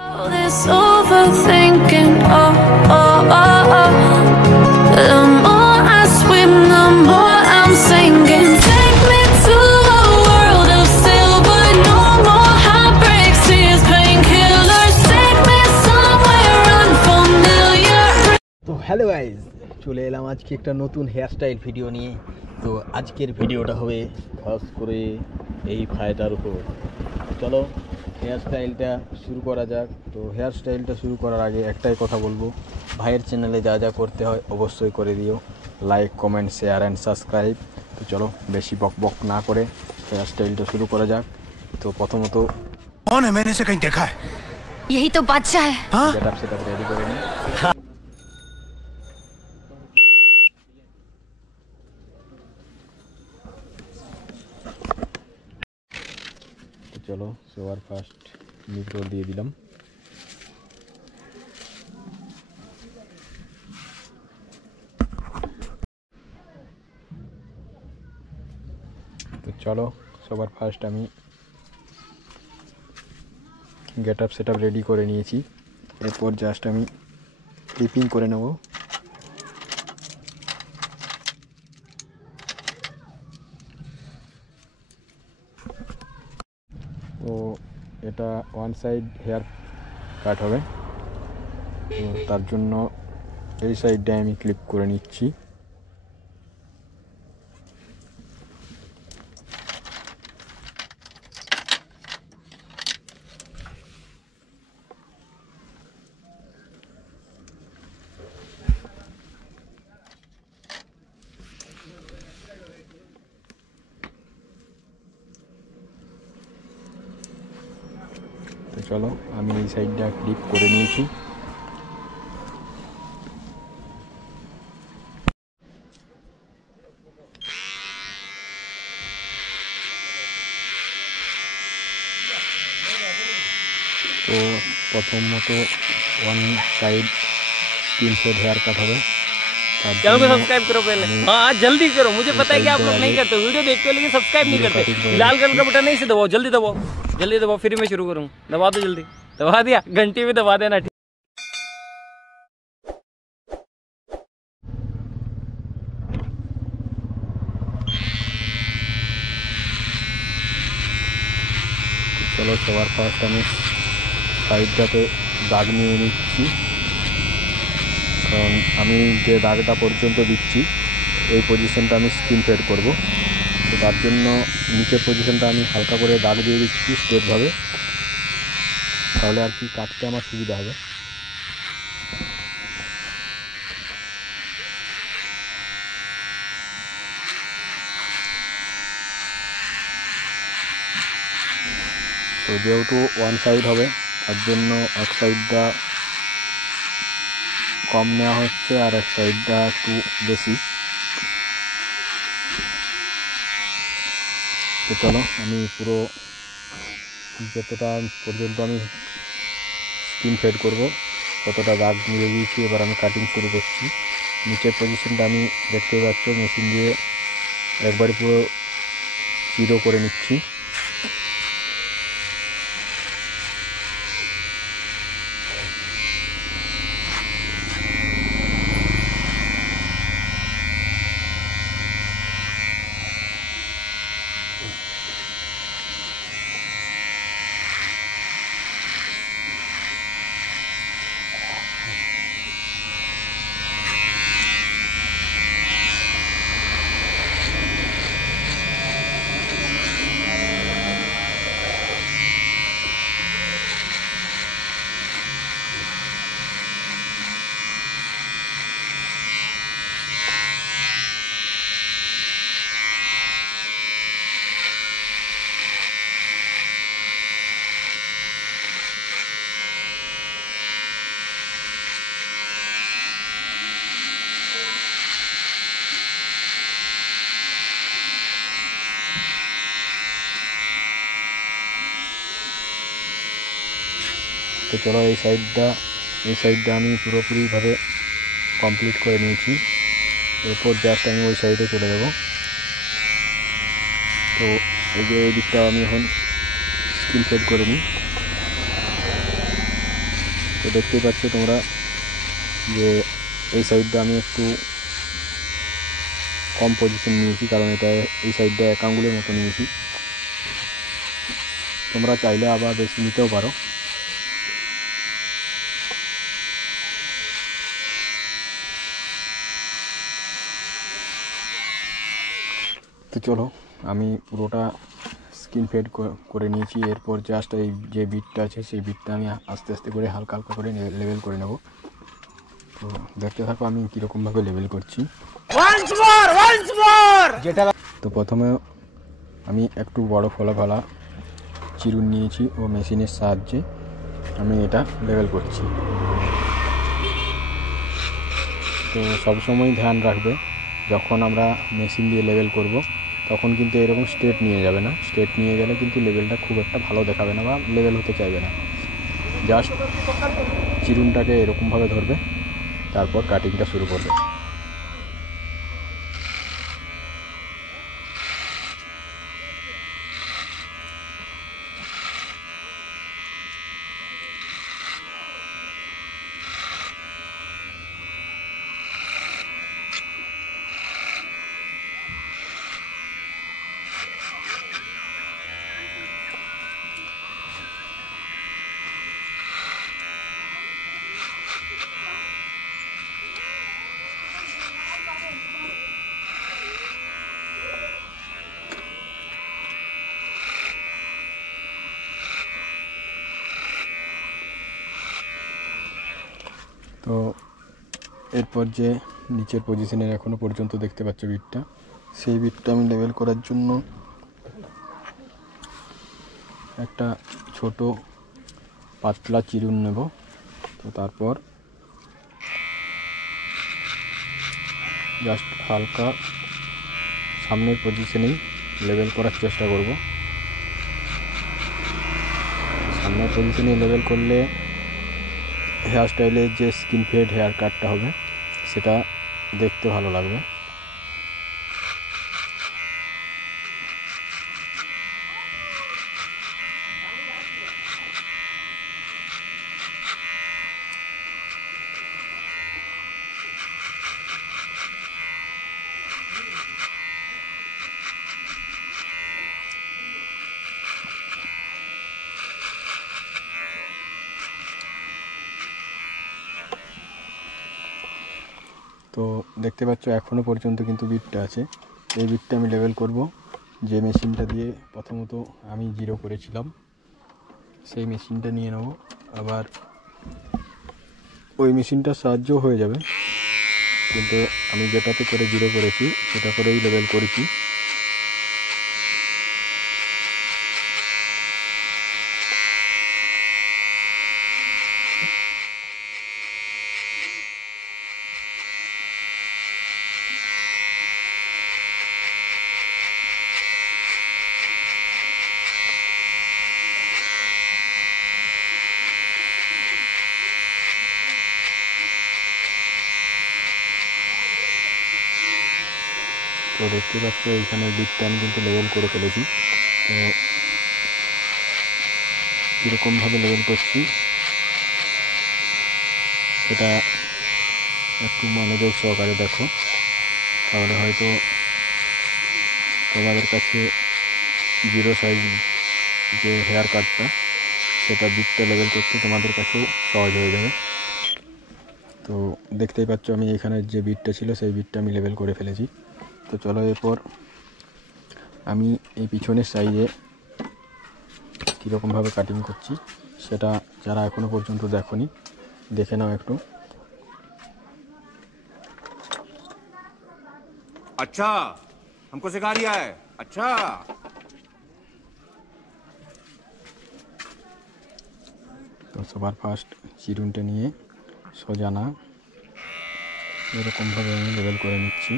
This overthinking, the more I swim, the more I'm sinking. Take me to a world of silver, no more heartbreaks, tears, painkillers. Take me somewhere unfamiliar. তো hello guys, চলে এলাম আজকে একটা নতুন hairstyle video নিয়ে। তো আজকের ভিডিওটা হবে খাস করে এই ফায়দার উপর। চলো হেয়ারস্টাইলটা শুরু করা যাক। তো হেয়ারস্টাইলটা শুরু করার আগে একটাই কথা বলবো, ভাইয়ের চ্যানেলে যা যা করতে হয় অবশ্যই করে দিও, like, comment, share and subscribe. তো চলো বেশি বক বক না করে হেয়ারস্টাইলটা শুরু করা যাক। তো প্রথমত कौन है? मैंने इसे कहीं देखा है। यही तो बादशाह है। গেটআপ সেটআপ রেডি করে নিই। চলো সবার ফার্স্ট মিড রোল দিয়ে দিলাম। তো চলো সবার ফার্স্ট আমি get up set up ready করে নিয়েছি। এরপর জাস্ট আমি ক্লিপিং করে নেব। তো এটা ওয়ান সাইড হেয়ার কাট হবে, তো তার জন্য এই সাইডটা আমি ক্লিপ করে নিচ্ছি। তো চলো আমি এই সাইডটা ক্লিপ করে নিয়েছি। तो प्रथमत one side 3 fade hair cut হবে। चैनल को सब्सक्राइब करो पहले, हाँ जल्दी करो। मुझे पता है कि आप लोग नहीं करते, वीडियो देखते हो लेकिन सब्सक्राइब नहीं करते। लाल कलर का बटन नहीं से दबाओ, जल्दी दबाओ, जल्दी दबाओ, फिर मैं शुरू करूँ। दबा दो जल्दी, दबा दिया, घंटी भी दबा देना। চলো সবার ফার্স্ট আমি সাইডটাতে দাগ নিয়ে নিচ্ছি, কারণ আমি যে দাগটা পর্যন্ত দিচ্ছি এই পজিশনটা আমি স্কিন ফেড করব। তো তার জন্য নিচের পজিশনটা আমি হালকা করে দাগ দিয়ে দিচ্ছি স্ট্রেটভাবে, তাহলে আর কি কাটতে আমার সুবিধা হবে। তো যেহেতু ওয়ান সাইড হবে তার জন্য এক সাইডটা কম নেওয়া হচ্ছে আর এক সাইডটা একটু বেশি। তো চলো আমি পুরো যতটা পর্যন্ত আমি স্কিন ফেড করব ততটা দাগ নিয়ে দিয়েছি। এবার আমি কাটিং শুরু করছি। নিচের পজিশনটা আমি দেখতে পাচ্ছ মেশিন দিয়ে একবারে পুরো জিরো করে নিচ্ছি। তো চলো এই সাইডটা আমি পুরোপুরিভাবে কমপ্লিট করে নিয়েছি। এরপর জাস্ট আমি ওই সাইডে চলে যাব। তো এই যে এই দিকটাও আমি এখন স্কিন ফেড করে নিই। তো দেখতেই পাচ্ছ তোমরা যে এই সাইডটা আমি একটু কম পজিশন নিয়েছি, কারণ এটা এই সাইডটা 1 আঙ্গুলের মতো নিয়েছি। তোমরা চাইলে আবার বেশি নিতেও পারো। তো চলো, আমি পুরোটা স্কিন ফেড করে নিয়েছি। এরপর জাস্ট এই যে বিটটা আছে সেই বিটটা আমি আস্তে আস্তে করে হালকা হালকা করে লেভেল করে নেব। তো দেখতে থাকো আমি কীরকমভাবে লেভেল করছি। তো প্রথমে আমি একটু বড় ফলা চিরুন নিয়েছি ও মেশিনের সাহায্যে আমি এটা লেভেল করছি। তো সবসময় ধ্যান রাখবে, যখন আমরা মেশিন দিয়ে লেভেল করব তখন কিন্তু এরকম স্ট্রেট নিয়ে যাবে না। স্ট্রেট নিয়ে গেলে কিন্তু লেভেলটা খুব একটা ভালো দেখাবে না বা লেভেল হতে চাইবে না। জাস্ট চিরুনটাকে এরকমভাবে ধরবে, তারপর কাটিংটা শুরু করবে। তো এরপর যে নিচের পজিশনের এখনও পর্যন্ত দেখতে পাচ্ছ বিটটা, সেই বিটটা আমি লেভেল করার জন্য একটা ছোট পাতলা চিরুন নেব। তো তারপর জাস্ট হালকা সামনের পজিশনেই লেভেল করার চেষ্টা করব। সামনের পজিশনে লেভেল করলে হেয়ার স্টাইলের যে স্কিন ফেড হেয়ার কাটটা হবে সেটা দেখতে ভালো লাগবে। তো দেখতে পাচ্ছ এখনও পর্যন্ত কিন্তু বিটটা আছে। এই বিটটা আমি লেভেল করব যে মেশিনটা দিয়ে প্রথমত আমি জিরো করেছিলাম, সেই মেশিনটা নিয়ে নেব। আবার ওই মেশিনটার সাহায্যও হয়ে যাবে, কিন্তু আমি যেটাতে করে জিরো করেছি সেটা করেই লেভেল করেছি। তো দেখতে পাচ্ছ এইখানে বিটটা আমি কিন্তু লেভেল করে ফেলেছি। তো কীরকমভাবে লেভেল করছি সেটা একটু মনোযোগ সহকারে দেখো, তাহলে হয়তো তোমাদের কাছে জিরো সাইজ যে হেয়ার কাটটা সেটা বিটটা লেভেল করতে তোমাদের কাছেও সহজ হয়ে যাবে। তো দেখতেই পাচ্ছ আমি এখানে যে বিটটা ছিল সেই বিটটা আমি লেভেল করে ফেলেছি। তো চলো এরপর আমি এই পিছনের সাইডে কীরকমভাবে কাটিং করছি সেটা যারা এখনও পর্যন্ত দেখোনি দেখে নাও একটু। अच्छा हमको सिखा रिया है। अच्छा তো সবার ফার্স্ট চিরুনটা নিয়ে সোজা না এরকমভাবে আমি লেভেল করে নিচ্ছি।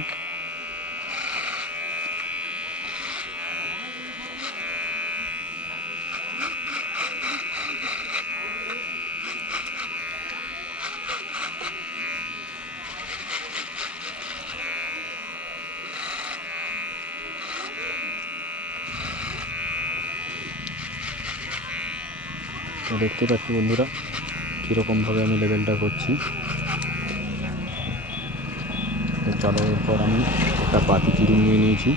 তো দেখতে পাচ্ছি বন্ধুরা কীরকমভাবে আমি লেবেলটা করছি। তো চলো, এরপর আমি একটা পাতি চিরুন নিয়ে নিয়েছি।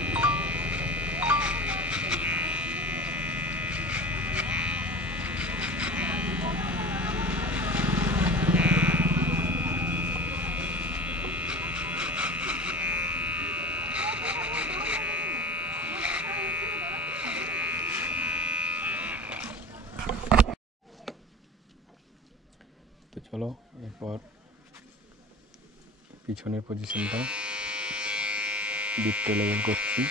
তো চলো, এরপর পিছনের পজিশনটা ডিপটা লেবেল করছি।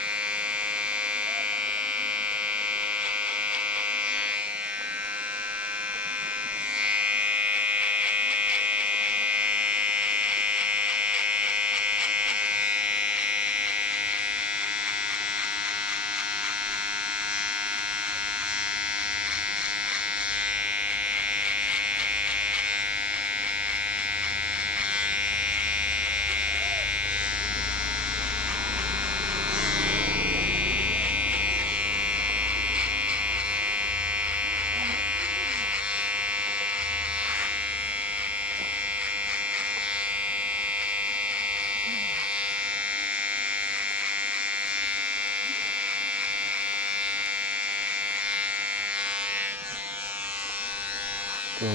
তো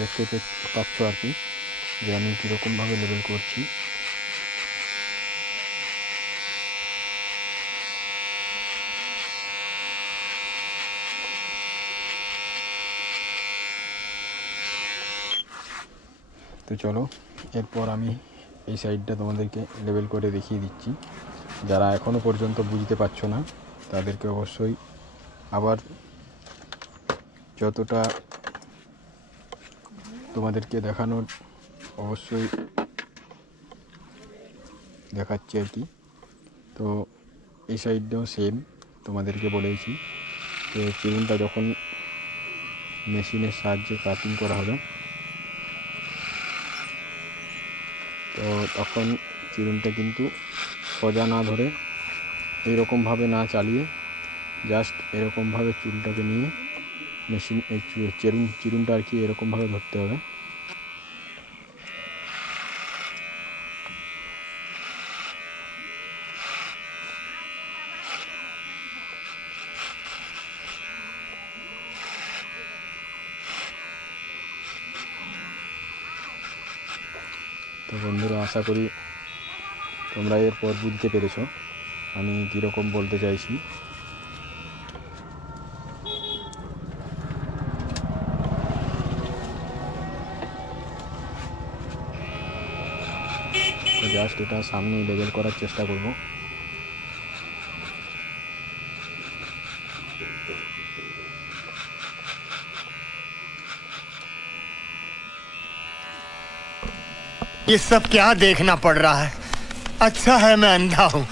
দেখতে পাচ্ছ আর কি যে আমি কীরকমভাবে লেবেল করছি। তো চলো, এরপর আমি এই সাইডটা তোমাদেরকে লেবেল করে দেখিয়ে দিচ্ছি। যারা এখনও পর্যন্ত বুঝতে পারছো না তাদেরকে অবশ্যই আবার যতটা তোমাদেরকে দেখানোর অবশ্যই দেখাচ্ছি আর কি। তো এই সাইডটাও সেম তোমাদেরকে বলেছি যে চিরুনটা যখন মেশিনের সাহায্যে কাটিং করা হবে তো তখন চিরুনটা কিন্তু সোজা না ধরে এরকমভাবে না চালিয়ে জাস্ট এরকমভাবে চুলটাকে নিয়ে মেশিন এই চিরুনটা আর কি এরকমভাবে ধরতে হবে। তো বন্ধুরা, আশা করি তোমরা এরপর বুঝতে পেরেছো আমি কীরকম বলতে চাইছি। তো জাস্ট এটা সামনে লেবেল করার চেষ্টা করব। ये सब क्या देखना पड़ रहा है? अच्छा है मैं अंधा हूं।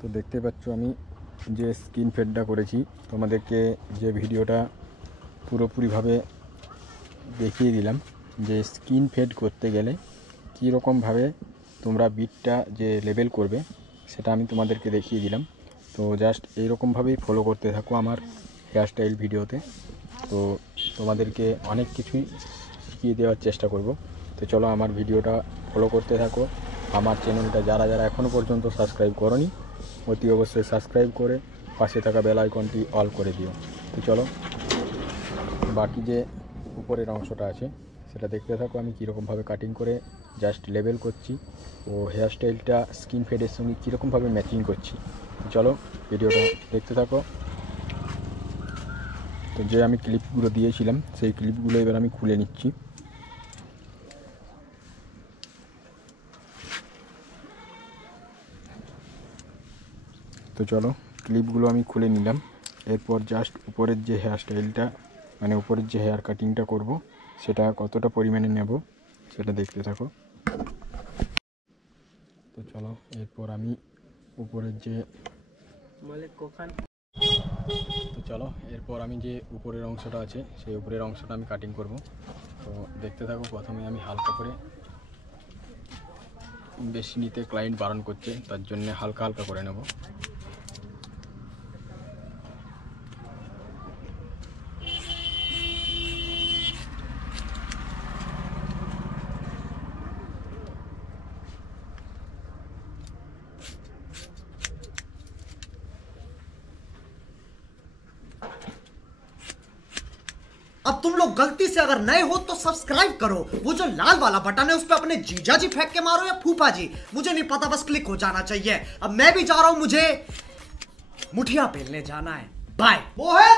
তো দেখতে পাচ্ছ আমি যে স্কিন ফেডটা করেছি, তোমাদেরকে যে ভিডিওটা পুরোপুরিভাবে দেখিয়ে দিলাম যে স্কিন ফেড করতে গেলে কী রকমভাবে তোমরা বিটটা যে লেবেল করবে সেটা আমি তোমাদেরকে দেখিয়ে দিলাম। তো জাস্ট এইরকমভাবেই ফলো করতে থাকো আমার হেয়ারস্টাইল ভিডিওতে। তো তোমাদেরকে অনেক কিছুই শিখিয়ে দেওয়ার চেষ্টা করব। তো চলো আমার ভিডিওটা ফলো করতে থাকো। আমার চ্যানেলটা যারা যারা এখনও পর্যন্ত সাবস্ক্রাইব করোনি অতি অবশ্যই সাবস্ক্রাইব করে পাশে থাকা বেল আইকনটি অল করে দিও। তো চলো বাকি যে উপরের অংশটা আছে সেটা দেখতে থাকো আমি কীরকমভাবে কাটিং করে জাস্ট লেবেল করছি ও হেয়ারস্টাইলটা স্কিন ফেডের সঙ্গে কীরকমভাবে ম্যাচিং করছি। চলো ভিডিওটা দেখতে থাকো। তো যে আমি ক্লিপগুলো দিয়েছিলাম সেই ক্লিপগুলো এবার আমি খুলে নিচ্ছি। তো চলো ক্লিপগুলো আমি খুলে নিলাম। এরপর জাস্ট উপরের যে হেয়ারস্টাইলটা মানে উপরের যে হেয়ার কাটিংটা করব সেটা কতটা পরিমাণে নেব সেটা দেখতে থাকো। তো চলো এরপর আমি উপরের যে উপরের অংশটা আছে সেই উপরের অংশটা আমি কাটিং করব। তো দেখতে থাকো। প্রথমে আমি হালকা করে, বেশি নিতে ক্লায়েন্ট বারণ করছে তার জন্য হালকা হালকা করে নেব। अब तुम लोग गलती से अगर नए हो तो सब्सक्राइब करो, वो जो लाल वाला बटन है उस पर अपने जीजा जी फेंक के मारो या फूफा जी, मुझे नहीं पता, बस क्लिक हो जाना चाहिए। अब मैं भी जा रहा हूं, मुझे मुठिया पेलने जाना है। बाय। वो है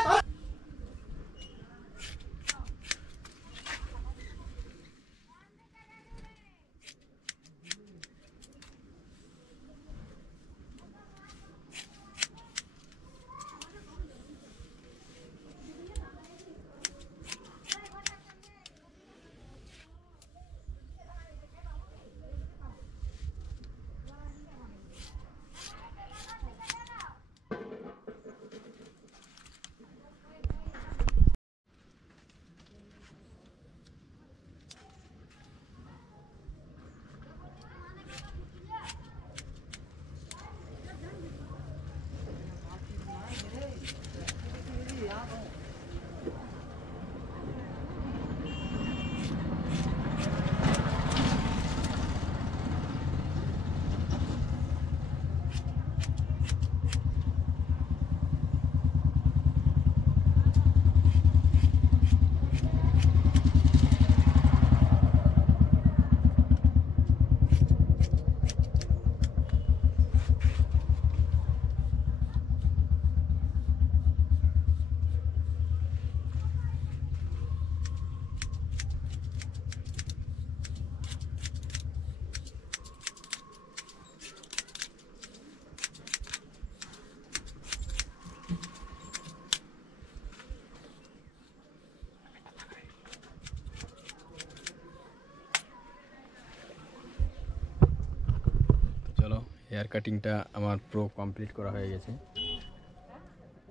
হেয়ার কাটিংটা আমার পুরো কমপ্লিট করা হয়ে গেছে।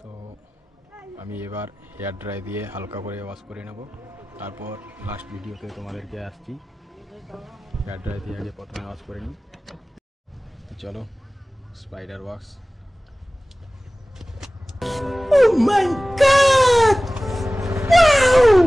তো আমি এবার হেয়ার ড্রাই দিয়ে হালকা করে ওয়াশ করে নেব, তারপর লাস্ট ভিডিওতে তোমাদেরকে আসছি। হেয়ার ড্রাই দিয়ে আগে প্রথমে ওয়াশ করে নিই। চলো spider wash. Oh my God! Wow!